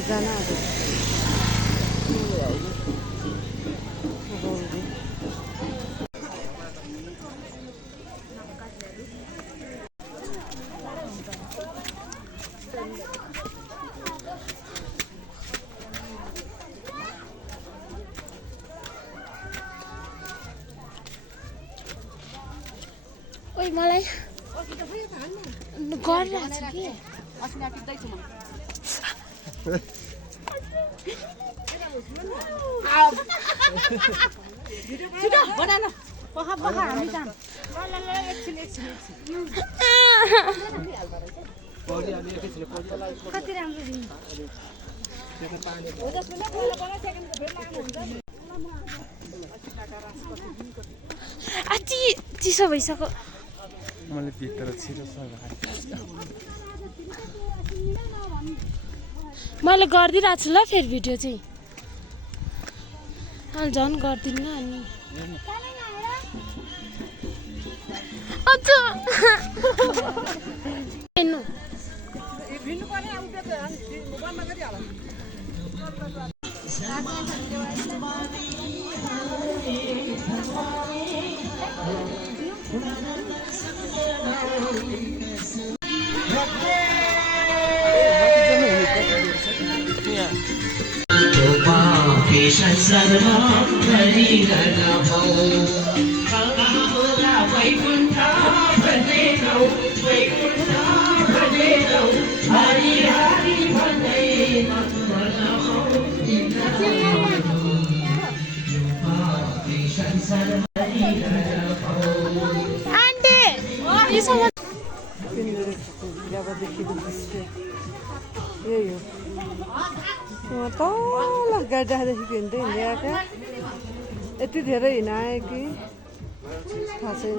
हेर्जनाहरू ओइ मलाई गरिरहेछ कि कति राम्रो चिसो भइसक्यो मैले भित्र छिटो मैले गरिदिइरहेको छु ल फेरि भिडियो चाहिँ अहिले झन् गर्दिन्न अनि यही हो तल गाडादेखि हिँड्दै हिँड्दै आएका यति धेरै हिँडाए कि थाहा छैन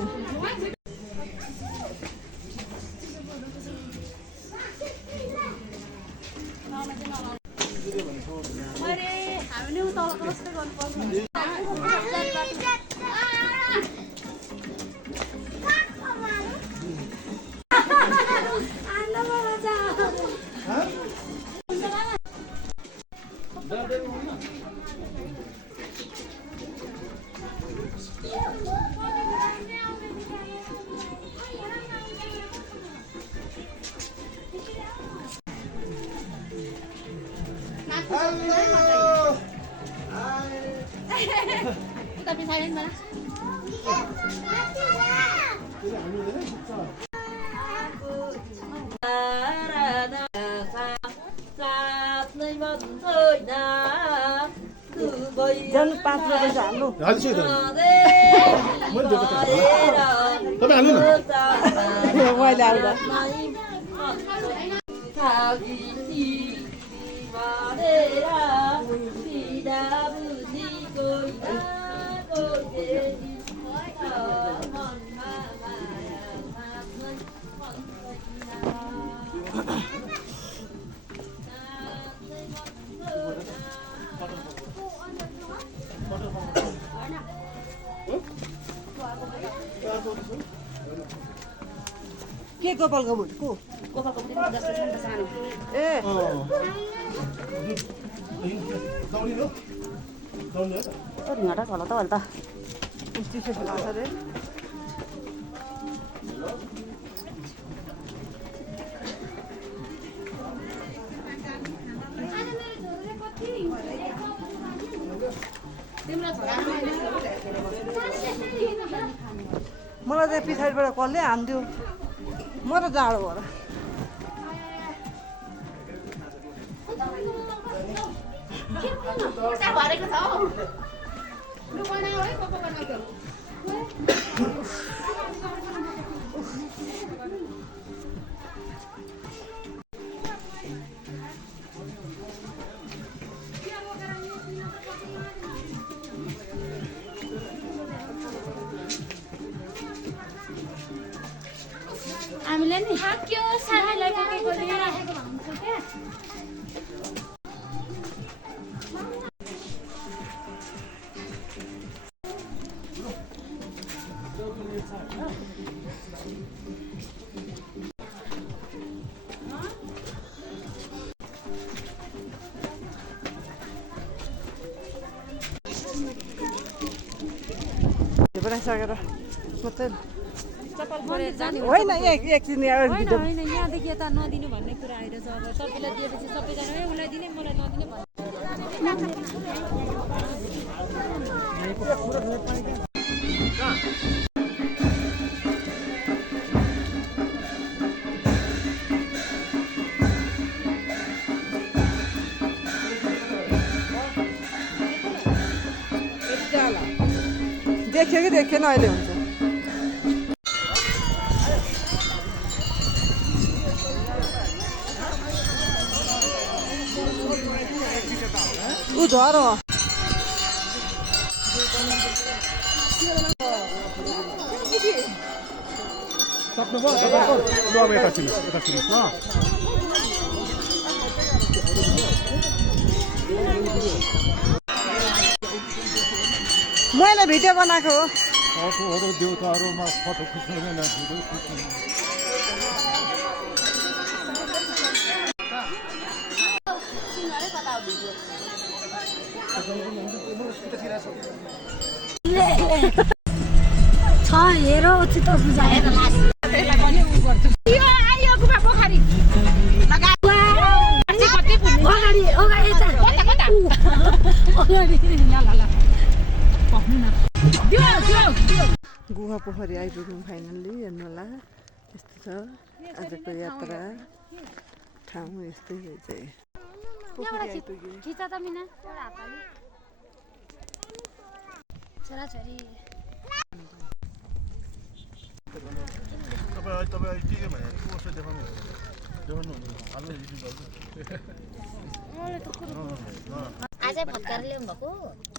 जन 5 रुपैयाँ हाल्नु मैले हाल्दा के गोपालको भुट को गोपालको भुट जस्तो छ नि त सानो ए दौडिनु दौड्नु हो त घाटा होला त अहिले त उस्ती छ लाग्छ रे मलाई त पछाडिबाट कसले हान्थ्यो म त जाडो भएर हामीले नि थाक्यो साथीलाई के गरिराखेको भन्छ के बनाइसकेर मात्रै मन्दिर जाने हो। होइन एकछिन भिडियो होइन यहाँदेखि यता नदिनु भन्ने कुरा आइरहेछ अब सबैलाई दिएपछि सबैजना उसलाई दिने मलाई नदिने भन्ने देख्यो कि देखेन अहिले हुन्छ ऊ धर हो मैले भिडियो बनाएको हो अरू देउताहरूमा फोटो खिच्नु छ हेरो चित्त बुझाएर गुहा पोखरी आइपुग्यौँ फाइनल्ली हेर्नु होला यस्तो छ आजको यात्रा ठाउँ यस्तै चाहिँ पोखरी आइपुग्यो खिचा त मिना एउटा हातले छोराछोरी तपाईँ के भने कसो देखाउनु आजै भत्काएर ल्याउनु भएको